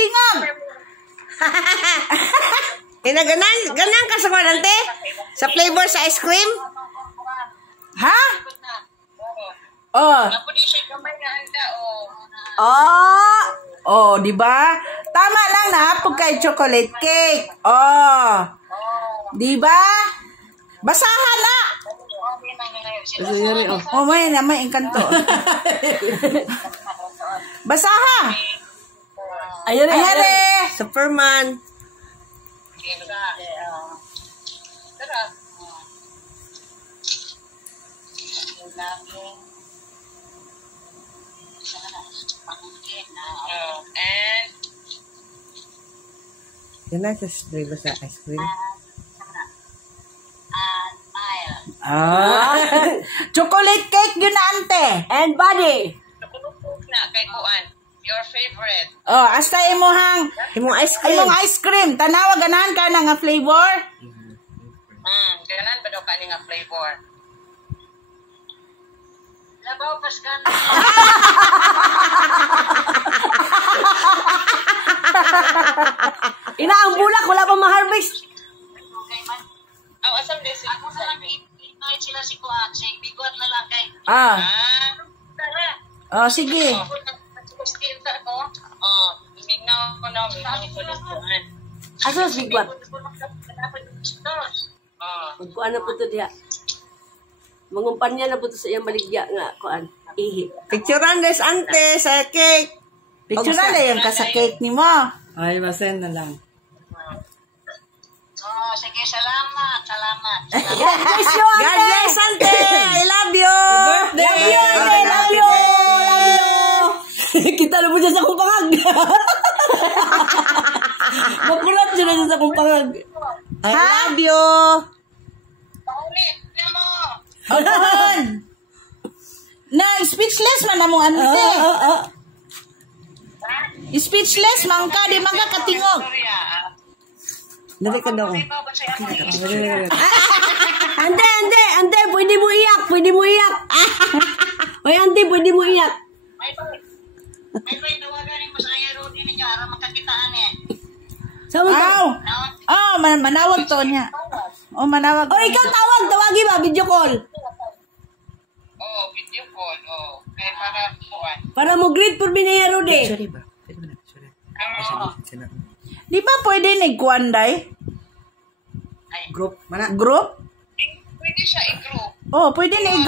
katingog. Ganan ka sa kwadante? Sa flavor sa ice cream? Ha? Oh. Di ba? Tama lang na pag kay chocolate cake. Oh. Di ba? Basahan na. Oh, may engkanto. Basaha. Ayun. Superman. Yan na sa flavor sa ice cream. Chocolate cake yun na ante. And body. Your favorite. Oh, hasta imong ice cream. Imong ice cream. Tanawa ganahan ka na nga flavor. Ganan ba daw kani nga flavor? Labaw paskan. Ina ang bulak wala pa ma-harvest. Asam desi. Ako na lang invite sila si Kuan. Bigot na lang kay. Sige. Asa si Bigot? Magkuan na po ito diya. Mangumpan niya na po ito sa iyang baligya nga. Kuan. Ihi. Picturean des ante sa cake. Picture na yung ka sa cake ni mo. Ay, basen na lang. Sige, salamat. God bless you, God bless, ante. I love you. Love you, ante. Love you. Kita na po siya sa kumpangag. Makulat siya na sa kumpangag. I love you. Na speechless man among ante. Speechless man ka, di man ka katingog. Dali ka daw. Ante, pwede mo iyak. Oy, ante, pwede mo iyak. May tawagan mo sa iyo din niya para makakitaan eh. Sama ka. Manawag to niya. Manawag. Ikaw tawagi ba, video call. Video call. Kaya para kuan. Para mo greet for binayaro de. Sorry ba? Di ba pwede ni Guanday? Group. Mana? Group? Pwede siya i-group. Pwede ni